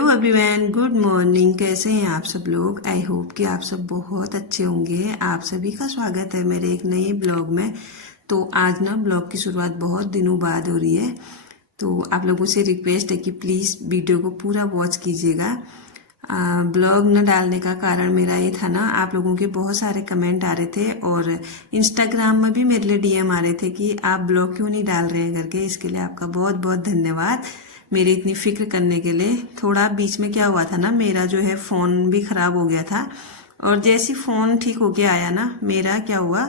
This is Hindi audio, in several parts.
Hello everyone, good morning. कैसे हैं आप सब लोग? आई होप कि आप सब बहुत अच्छे होंगे। आप सभी का स्वागत है मेरे एक नए ब्लॉग में। तो आज ना ब्लॉग की शुरुआत बहुत दिनों बाद हो रही है, तो आप लोगों से रिक्वेस्ट है कि प्लीज़ वीडियो को पूरा वॉच कीजिएगा। ब्लॉग न डालने का कारण मेरा ये था ना, आप लोगों के बहुत सारे कमेंट आ रहे थे और इंस्टाग्राम में भी मेरे लिए डीएम आ रहे थे कि आप ब्लॉग क्यों नहीं डाल रहे हैं करके। इसके लिए आपका बहुत बहुत धन्यवाद मेरी इतनी फिक्र करने के लिए। थोड़ा बीच में क्या हुआ था ना, मेरा जो है फ़ोन भी ख़राब हो गया था और जैसे फ़ोन ठीक होके आया ना, मेरा क्या हुआ,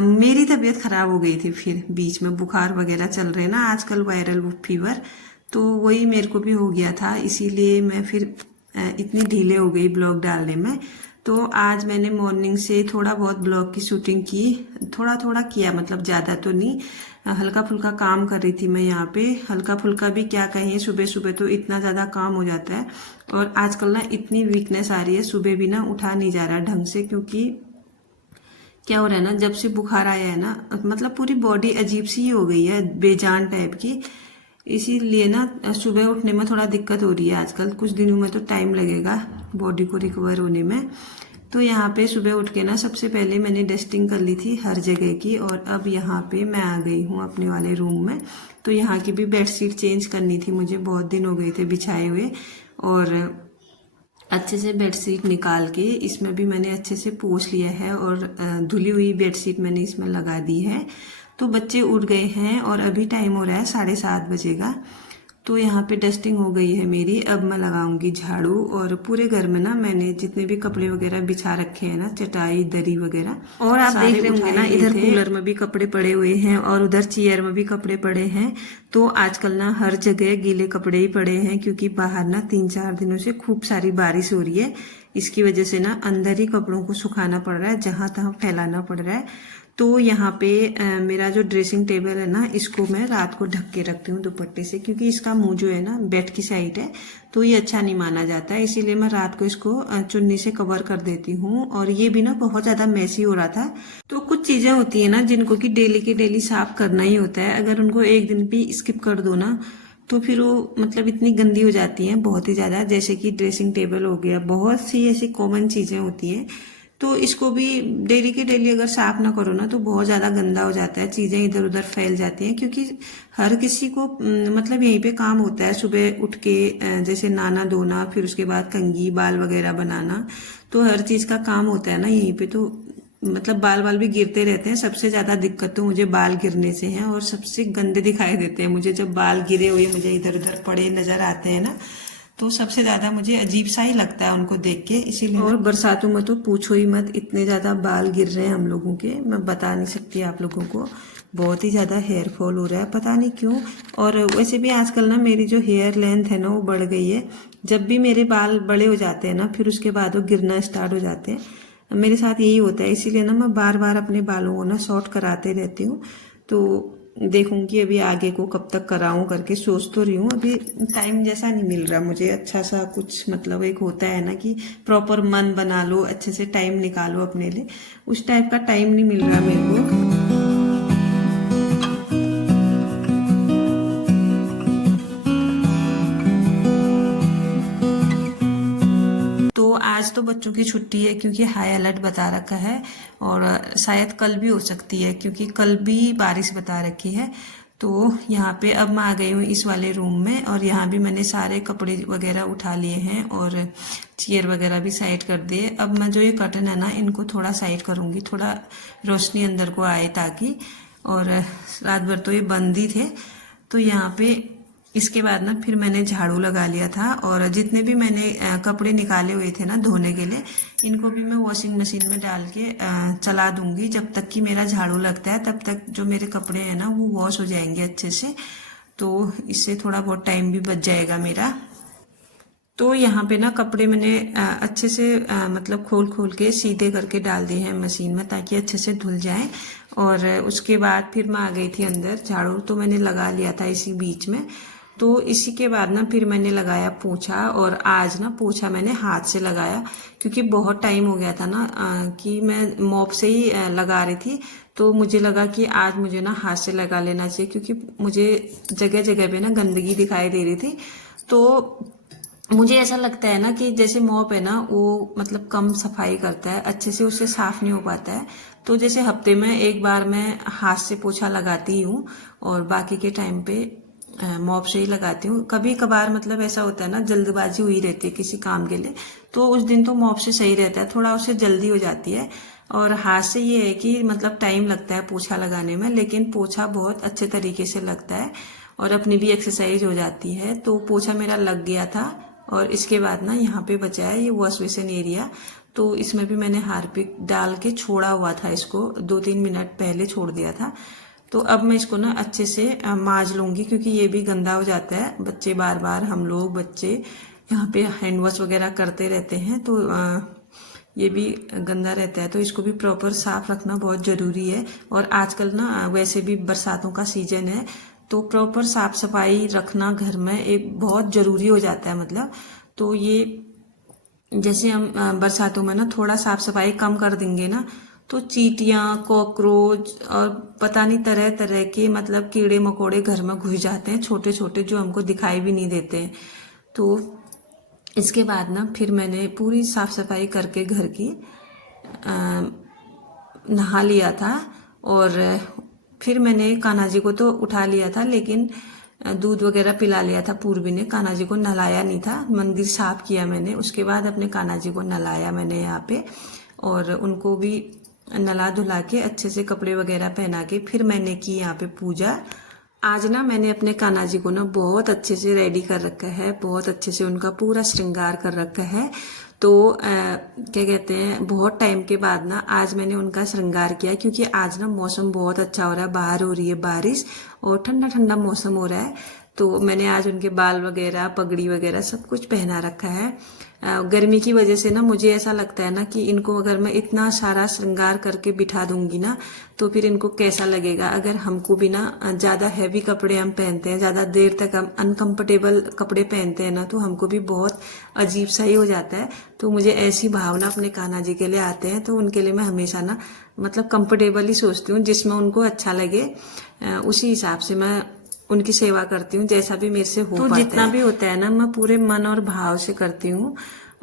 मेरी तबीयत ख़राब हो गई थी। फिर बीच में बुखार वगैरह चल रहे ना आजकल, वायरल फीवर, तो वही मेरे को भी हो गया था। इसीलिए मैं फिर इतनी ढीले हो गई ब्लॉग डालने में। तो आज मैंने मॉर्निंग से थोड़ा बहुत ब्लॉग की शूटिंग की, थोड़ा थोड़ा किया, मतलब ज़्यादा तो नहीं। हल्का फुल्का काम कर रही थी मैं यहाँ पे। हल्का फुल्का भी क्या कहें, सुबह सुबह तो इतना ज़्यादा काम हो जाता है और आजकल ना इतनी वीकनेस आ रही है, सुबह भी ना उठा नहीं जा रहा ढंग से। क्योंकि क्या हो रहा है ना, जब से बुखार आया है ना, मतलब पूरी बॉडी अजीब सी हो गई है, बेजान टाइप की। इसीलिए ना सुबह उठने में थोड़ा दिक्कत हो रही है आजकल। कुछ दिनों में तो टाइम लगेगा बॉडी को रिकवर होने में। तो यहाँ पे सुबह उठ के ना सबसे पहले मैंने डस्टिंग कर ली थी हर जगह की, और अब यहाँ पे मैं आ गई हूँ अपने वाले रूम में। तो यहाँ की भी बेडशीट चेंज करनी थी मुझे, बहुत दिन हो गए थे बिछाए हुए। और अच्छे से बेडशीट निकाल के इसमें भी मैंने अच्छे से पोंछ लिया है और धुली हुई बेडशीट मैंने इसमें लगा दी है। तो बच्चे उठ गए हैं और अभी टाइम हो रहा है 7:30 बजे का। तो यहाँ पे डस्टिंग हो गई है मेरी। अब मैं लगाऊंगी झाड़ू, और पूरे घर में ना मैंने जितने भी कपड़े वगैरह बिछा रखे हैं ना, चटाई दरी वगैरह, और आप देख रहे होंगे ना इधर कूलर में भी कपड़े पड़े हुए हैं और उधर चेयर में भी कपड़े पड़े हैं। तो आजकल ना हर जगह गीले कपड़े ही पड़े हैं, क्योंकि बाहर ना 3-4 दिनों से खूब सारी बारिश हो रही है। इसकी वजह से ना अंदर ही कपड़ों को सुखाना पड़ रहा है, जहां तहां फैलाना पड़ रहा है। तो यहाँ पे मेरा जो ड्रेसिंग टेबल है ना, इसको मैं रात को ढक के रखती हूँ दुपट्टे से, क्योंकि इसका मुंह जो है ना बेड की साइड है, तो ये अच्छा नहीं माना जाता है। इसीलिए मैं रात को इसको चुन्नी से कवर कर देती हूँ। और ये भी ना बहुत ज्यादा मैसी हो रहा था। तो कुछ चीजें होती है ना जिनको कि डेली की डेली साफ करना ही होता है। अगर उनको एक दिन भी स्किप कर दो ना, तो फिर वो मतलब इतनी गंदी हो जाती हैं बहुत ही ज्यादा। जैसे कि ड्रेसिंग टेबल हो गया, बहुत सी ऐसी कॉमन चीजें होती हैं। तो इसको भी डेली के डेली अगर साफ ना करो ना, तो बहुत ज्यादा गंदा हो जाता है, चीजें इधर उधर फैल जाती हैं। क्योंकि हर किसी को मतलब यहीं पे काम होता है, सुबह उठ के जैसे नहाना धोना, फिर उसके बाद कंघी बाल वगैरह बनाना, तो हर चीज का काम होता है ना यहीं पे। तो मतलब बाल बाल भी गिरते रहते हैं। सबसे ज्यादा दिक्कत तो मुझे बाल गिरने से है, और सबसे गंदे दिखाई देते हैं मुझे जब बाल गिरे हुए मुझे इधर उधर पड़े नजर आते हैं ना, तो सबसे ज्यादा मुझे अजीब सा ही लगता है उनको देख के। इसीलिए और बरसातों में तो पूछो ही मत, इतने ज्यादा बाल गिर रहे हैं हम लोगों के, मैं बता नहीं सकती आप लोगों को। बहुत ही ज्यादा हेयर फॉल हो रहा है, पता नहीं क्यों। और वैसे भी आजकल ना मेरी जो हेयर लेंथ है ना वो बढ़ गई है। जब भी मेरे बाल बड़े हो जाते हैं ना, फिर उसके बाद वो गिरना स्टार्ट हो जाते हैं। मेरे साथ यही होता है, इसीलिए ना मैं बार बार अपने बालों को ना शॉर्ट कराते रहती हूँ। तो देखूंगी अभी आगे को कब तक कराऊं करके सोच तो रही हूँ। अभी टाइम जैसा नहीं मिल रहा मुझे अच्छा सा कुछ, मतलब एक होता है ना कि प्रॉपर मन बना लो, अच्छे से टाइम निकालो अपने लिए, उस टाइप का टाइम नहीं मिल रहा मेरे को। तो आज तो बच्चों की छुट्टी है, क्योंकि हाई अलर्ट बता रखा है, और शायद कल भी हो सकती है, क्योंकि कल भी बारिश बता रखी है। तो यहाँ पे अब मैं आ गई हूँ इस वाले रूम में, और यहाँ भी मैंने सारे कपड़े वगैरह उठा लिए हैं और चेयर वगैरह भी साइड कर दिए। अब मैं जो ये कर्टन है ना, इनको थोड़ा साइड करूंगी, थोड़ा रोशनी अंदर को आए ताकि। और रात भर तो ये बंद ही थे। तो यहाँ पे इसके बाद ना फिर मैंने झाड़ू लगा लिया था, और जितने भी मैंने कपड़े निकाले हुए थे ना धोने के लिए, इनको भी मैं वॉशिंग मशीन में डाल के चला दूंगी। जब तक कि मेरा झाड़ू लगता है तब तक जो मेरे कपड़े हैं ना वो वॉश हो जाएंगे अच्छे से। तो इससे थोड़ा बहुत टाइम भी बच जाएगा मेरा। तो यहाँ पे ना कपड़े मैंने अच्छे से मतलब खोल खोल के सीधे करके डाल दिए हैं मशीन में, ताकि अच्छे से धुल जाएं। और उसके बाद फिर मैं आ गई थी अंदर। झाड़ू तो मैंने लगा लिया था इसी बीच में। तो इसी के बाद ना फिर मैंने लगाया पोछा, और आज ना पोछा मैंने हाथ से लगाया, क्योंकि बहुत टाइम हो गया था ना कि मैं मॉप से ही लगा रही थी। तो मुझे लगा कि आज मुझे ना हाथ से लगा लेना चाहिए, क्योंकि मुझे जगह जगह पे ना गंदगी दिखाई दे रही थी। तो मुझे ऐसा लगता है ना कि जैसे मॉप है ना वो मतलब कम सफाई करता है, अच्छे से उससे साफ नहीं हो पाता है। तो जैसे हफ्ते में एक बार मैं हाथ से पोछा लगाती हूँ और बाकी के टाइम पे मॉप से ही लगाती हूँ। कभी कभार मतलब ऐसा होता है ना, जल्दबाजी हुई रहती है किसी काम के लिए, तो उस दिन तो मॉप से सही रहता है, थोड़ा उससे जल्दी हो जाती है। और हाथ से ये है कि मतलब टाइम लगता है पोछा लगाने में, लेकिन पोछा बहुत अच्छे तरीके से लगता है और अपनी भी एक्सरसाइज हो जाती है। तो पोछा मेरा लग गया था और इसके बाद ना यहाँ पे बचा है ये वॉश बेसिन एरिया, तो इसमें भी मैंने हार्पिक डाल के छोड़ा हुआ था, इसको 2-3 मिनट पहले छोड़ दिया था। तो अब मैं इसको ना अच्छे से माज लूंगी, क्योंकि ये भी गंदा हो जाता है। बच्चे बार बार, हम लोग बच्चे यहाँ पे हैंड वॉश वगैरह करते रहते हैं, तो ये भी गंदा रहता है, तो इसको भी प्रॉपर साफ रखना बहुत ज़रूरी है। और आजकल ना वैसे भी बरसातों का सीजन है, तो प्रॉपर साफ सफाई रखना घर में एक बहुत ज़रूरी हो जाता है मतलब। तो ये जैसे हम बरसातों में ना थोड़ा साफ सफाई कम कर देंगे ना, तो चींटियाँ, कॉकरोच और पता नहीं तरह तरह के मतलब कीड़े मकोड़े घर में घुस जाते हैं, छोटे छोटे, जो हमको दिखाई भी नहीं देते हैं। तो इसके बाद ना फिर मैंने पूरी साफ सफाई करके घर की नहा लिया था। और फिर मैंने कान्हा जी को तो उठा लिया था, लेकिन दूध वगैरह पिला लिया था। पूर्वी ने कान्हा जी को नहलाया नहीं था, मंदिर साफ किया मैंने, उसके बाद अपने कान्हा जी को नहलाया मैंने यहाँ पे, और उनको भी नला धुला के अच्छे से कपड़े वगैरह पहना के फिर मैंने की यहाँ पे पूजा। आज ना मैंने अपने कान्हा जी को ना बहुत अच्छे से रेडी कर रखा है, बहुत अच्छे से उनका पूरा श्रृंगार कर रखा है। तो क्या कहते हैं, बहुत टाइम के बाद ना आज मैंने उनका श्रृंगार किया, क्योंकि आज ना मौसम बहुत अच्छा हो रहा है, बाहर हो रही है बारिश और ठंडा ठंडा मौसम हो रहा है। तो मैंने आज उनके बाल वगैरह, पगड़ी वगैरह सब कुछ पहना रखा है। गर्मी की वजह से ना मुझे ऐसा लगता है ना कि इनको अगर मैं इतना सारा श्रृंगार करके बिठा दूंगी ना, तो फिर इनको कैसा लगेगा। अगर हमको भी ना ज़्यादा हैवी कपड़े हम पहनते हैं, ज़्यादा देर तक हम अनकंफर्टेबल कपड़े पहनते हैं ना, तो हमको भी बहुत अजीब सा ही हो जाता है। तो मुझे ऐसी भावना अपने कान्हा जी के लिए आते हैं, तो उनके लिए मैं हमेशा ना मतलब कंफर्टेबल ही सोचती हूँ, जिसमें उनको अच्छा लगे उसी हिसाब से मैं उनकी सेवा करती हूँ, जैसा भी मेरे से हो पाता है। जितना भी होता है ना, मैं पूरे मन और भाव से करती हूँ,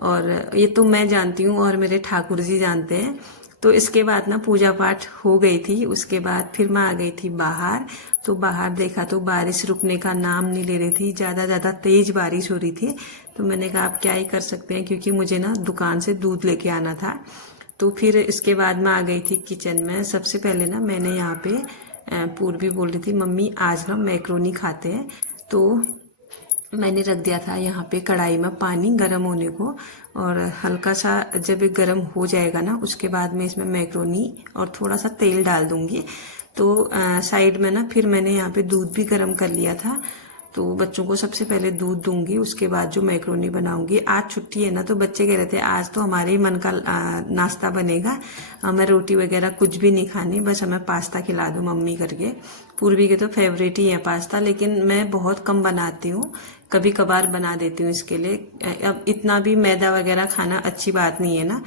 और ये तो मैं जानती हूँ और मेरे ठाकुर जी जानते हैं। तो इसके बाद ना पूजा पाठ हो गई थी, उसके बाद फिर मैं आ गई थी बाहर। तो बाहर देखा तो बारिश रुकने का नाम नहीं ले रही थी, ज़्यादा तेज बारिश हो रही थी। तो मैंने कहा आप क्या ही कर सकते हैं, क्योंकि मुझे ना दुकान से दूध लेके आना था। तो फिर इसके बाद मैं आ गई थी किचन में। सबसे पहले ना मैंने यहाँ पे पूर्वी बोल रही थी मम्मी आज ना मैक्रोनी खाते हैं, तो मैंने रख दिया था यहाँ पे कढ़ाई में पानी गर्म होने को, और हल्का सा जब ये गर्म हो जाएगा ना, उसके बाद मैं इसमें मैक्रोनी और थोड़ा सा तेल डाल दूंगी। तो साइड में ना फिर मैंने यहाँ पे दूध भी गर्म कर लिया था। तो बच्चों को सबसे पहले दूध दूंगी, उसके बाद जो मैक्रोनी बनाऊंगी। आज छुट्टी है ना, तो बच्चे कह रहे थे आज तो हमारे ही मन का नाश्ता बनेगा, हमें रोटी वगैरह कुछ भी नहीं खानी, बस हमें पास्ता खिला दो मम्मी करके। पूर्वी के तो फेवरेट ही है पास्ता, लेकिन मैं बहुत कम बनाती हूँ, कभी कभार बना देती हूँ इसके लिए। अब इतना भी मैदा वगैरह खाना अच्छी बात नहीं है ना,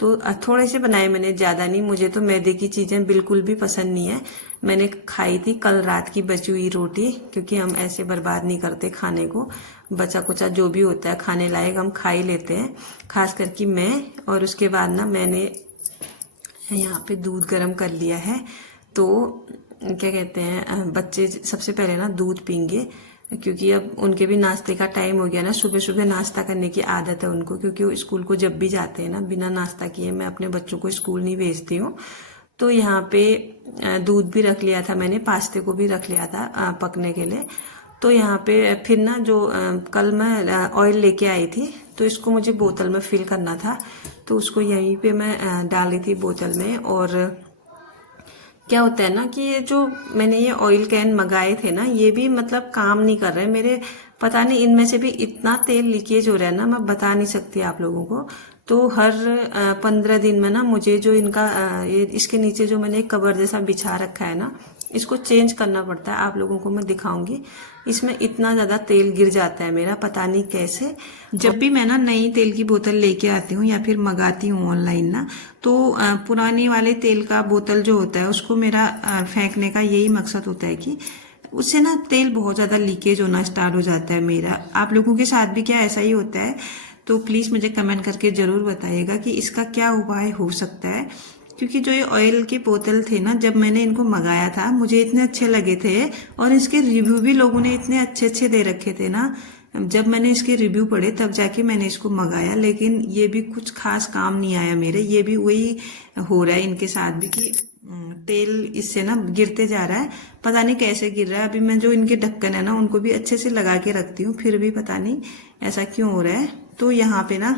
तो थोड़े से बनाए मैंने, ज़्यादा नहीं। मुझे तो मैदे की चीज़ें बिल्कुल भी पसंद नहीं है। मैंने खाई थी कल रात की बची हुई रोटी, क्योंकि हम ऐसे बर्बाद नहीं करते खाने को, बचा कुचा जो भी होता है खाने लायक हम खा ही लेते हैं, खास करके मैं। और उसके बाद ना मैंने यहाँ पे दूध गर्म कर लिया है। तो क्या कहते हैं, बच्चे सबसे पहले ना दूध पींगे, क्योंकि अब उनके भी नाश्ते का टाइम हो गया ना। सुबह सुबह नाश्ता करने की आदत है उनको, क्योंकि वो स्कूल को जब भी जाते हैं ना, बिना नाश्ता किए मैं अपने बच्चों को स्कूल नहीं भेजती हूँ। तो यहाँ पे दूध भी रख लिया था मैंने, पास्ते को भी रख लिया था पकने के लिए। तो यहाँ पे फिर ना जो कल मैं ऑयल लेके आई थी, तो इसको मुझे बोतल में फिल करना था, तो उसको यहीं पे मैं डाली थी बोतल में। और क्या होता है ना कि ये जो मैंने ये ऑयल कैन मंगाए थे ना, ये भी मतलब काम नहीं कर रहे मेरे, पता नहीं इनमें से भी इतना तेल लीकेज हो रहा है ना, मैं बता नहीं सकती आप लोगों को। तो हर 15 दिन में ना मुझे जो इनका ये इसके नीचे जो मैंने एक कवर जैसा बिछा रखा है ना, इसको चेंज करना पड़ता है। आप लोगों को मैं दिखाऊंगी, इसमें इतना ज़्यादा तेल गिर जाता है मेरा, पता नहीं कैसे। जब भी मैं ना नई तेल की बोतल लेके आती हूँ या फिर मंगाती हूँ ऑनलाइन ना, तो पुराने वाले तेल का बोतल जो होता है उसको मेरा फेंकने का यही मकसद होता है कि उससे ना तेल बहुत ज़्यादा लीकेज होना स्टार्ट हो जाता है मेरा। आप लोगों के साथ भी क्या ऐसा ही होता है? तो प्लीज़ मुझे कमेंट करके ज़रूर बताइएगा कि इसका क्या उपाय हो सकता है। क्योंकि जो ये ऑयल के बोतल थे ना, जब मैंने इनको मंगाया था मुझे इतने अच्छे लगे थे, और इसके रिव्यू भी लोगों ने इतने अच्छे अच्छे दे रखे थे ना, जब मैंने इसके रिव्यू पढ़े तब जाके मैंने इसको मंगाया। लेकिन ये भी कुछ खास काम नहीं आया मेरे। ये भी वही हो रहा है इनके साथ भी कि तेल इससे ना गिरते जा रहा है, पता नहीं कैसे गिर रहा है। अभी मैं जो इनके ढक्कन है ना उनको भी अच्छे से लगा के रखती हूँ, फिर भी पता नहीं ऐसा क्यों हो रहा है। तो यहाँ पे ना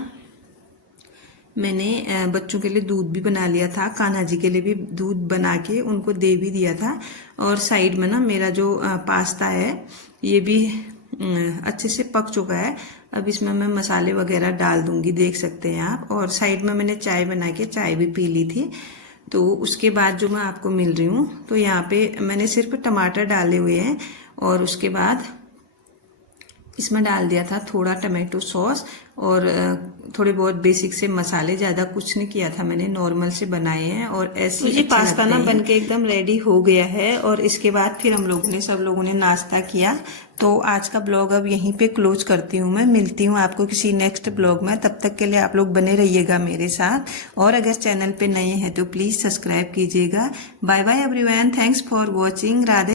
मैंने बच्चों के लिए दूध भी बना लिया था, कान्हा जी के लिए भी दूध बना के उनको दे भी दिया था। और साइड में ना मेरा जो पास्ता है ये भी अच्छे से पक चुका है। अब इसमें मैं मसाले वगैरह डाल दूंगी, देख सकते हैं आप। और साइड में मैंने चाय बना के चाय भी पी ली थी। तो उसके बाद जो मैं आपको मिल रही हूँ, तो यहाँ पे मैंने सिर्फ टमाटर डाले हुए हैं, और उसके बाद इसमें डाल दिया था थोड़ा टमाटो सॉस और थोड़े बहुत बेसिक से मसाले, ज़्यादा कुछ नहीं किया था मैंने, नॉर्मल से बनाए हैं। और ऐसे ही पास्ता ना बन के एकदम रेडी हो गया है। और इसके बाद फिर हम लोगों ने सब लोगों ने नाश्ता किया। तो आज का ब्लॉग अब यहीं पे क्लोज करती हूँ मैं। मिलती हूँ आपको किसी नेक्स्ट ब्लॉग में, तब तक के लिए आप लोग बने रहिएगा मेरे साथ। और अगर चैनल पे नए हैं तो प्लीज़ सब्सक्राइब कीजिएगा। Bye bye everyone, thanks for watching. Radhe.